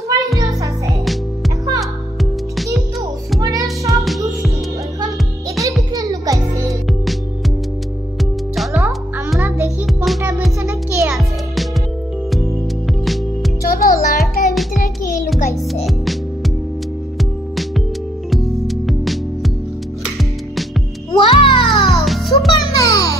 Super heroes আছে এখন, কিন্তু সুপার হিরো সব দুষ্টু, এখন এদের ভিতরে লুকাইছে। চলো আমরা দেখি কোনটার ভিতরে কে আছে। চলো লালটার ভিতরে কে লুকাইছে। Wow, Superman!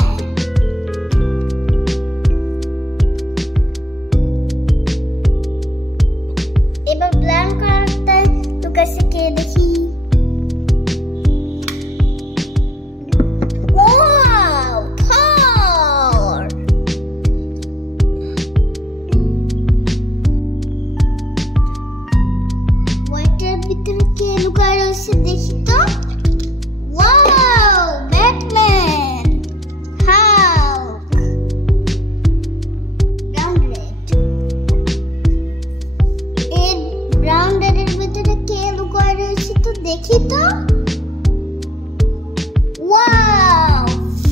এবার ব্ল্যাক কালারটা লুকাইছে কে দেখি। Wow, Thor! হোয়াইটের ভিতরে কে লুকায় রয়েছে দেখি তো। Wow, Batman! Hulk! Brown red. এই ব্রাউন রেডের ভিতরে কে লুকায় রয়েছে তো দেখি তো। Wow,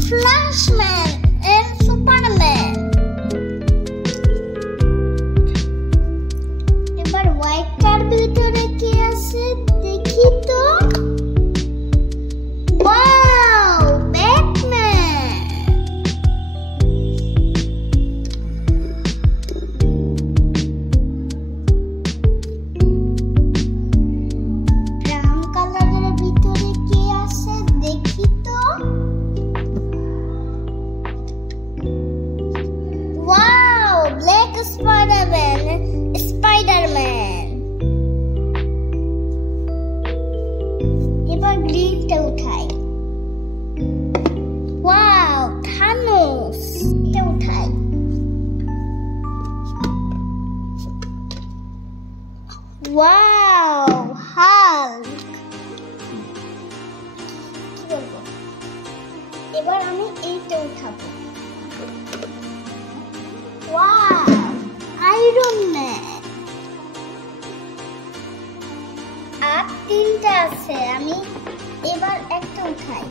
Flashman and Superman! এবার হোয়াইটটার ভিতরে কে আছে দেখি তো। Wow, Batman! ব্রাউন কালারের ভিতরে কে আছে দেখি তো। Wow, black Spiderman! এবার গ্রিনটা উঠাই। Wow, Thanos! এটা উঠাই। Wow, Hulk! কি বলবো, এবার আমি এইটা উঠাবো। Wow, iron man! আর তিনটা আছে, আমি এবার একটা উঠাই।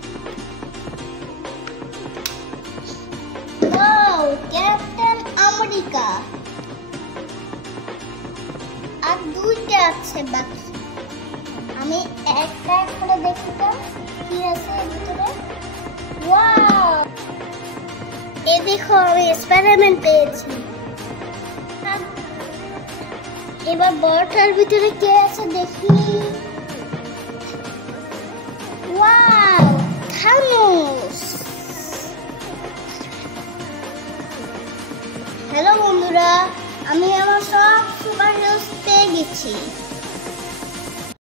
Wow, captain America! আর দুইটা আছে বাকি, আমি একটা করে দেখি তো কি আছে এর ভিতরে। ওয়াও, এ দেখো আমি স্পাইডারম্যান পেয়েছি। এবার বড়টার ভিতরে কে আছে দেখি। Wow, Thanos! হ্যালো বন্ধুরা, আমি আমার সব সুপার হিরোস পেয়ে গেছি।